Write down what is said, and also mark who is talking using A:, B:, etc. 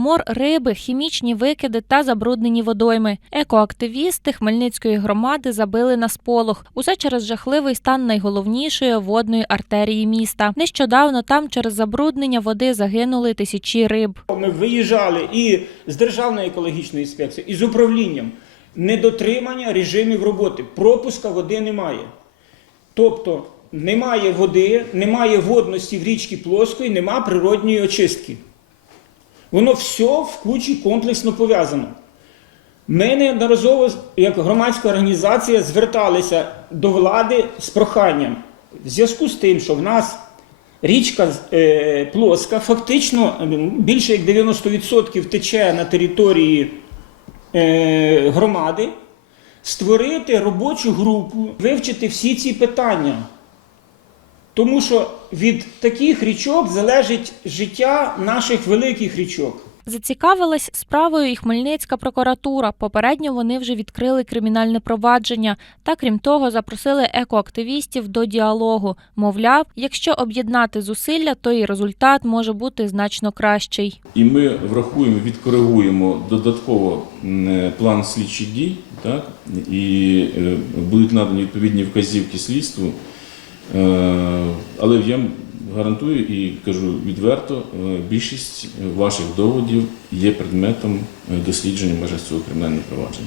A: мор риби, хімічні викиди та забруднені водойми. Екоактивісти Хмельницької громади забили на сполох. Усе через жахливий стан найголовнішої водної артерії міста. Нещодавно там через забруднення води загинули тисячі риб.
B: Ми виїжджали і з Державної екологічної інспекції, і з управлінням. Недотримання режимів роботи. Пропуска води немає. Тобто немає води, немає водності в річці Плоскої, немає природньої очистки. Воно все в кучі комплексно пов'язано. Ми неодноразово, як громадська організація, зверталися до влади з проханням в зв'язку з тим, що в нас річка е, плоска, фактично е, більше як 90% тече на території е, громади, створити робочу групу, вивчити всі ці питання. Тому що від таких річок залежить життя наших великих річок.
A: Зацікавилась справою і Хмельницька прокуратура. Попередньо вони вже відкрили кримінальне провадження. Та крім того, запросили екоактивістів до діалогу. Мовляв, якщо об'єднати зусилля, то і результат може бути значно кращий.
C: І ми врахуємо, відкоригуємо додатково е, план слідчих дій, так, і е, будуть надані відповідні вказівки слідству. Е, Але я гарантую і кажу відверто, е, більшість ваших доводів є предметом е, дослідження в межах цього кримінального провадження.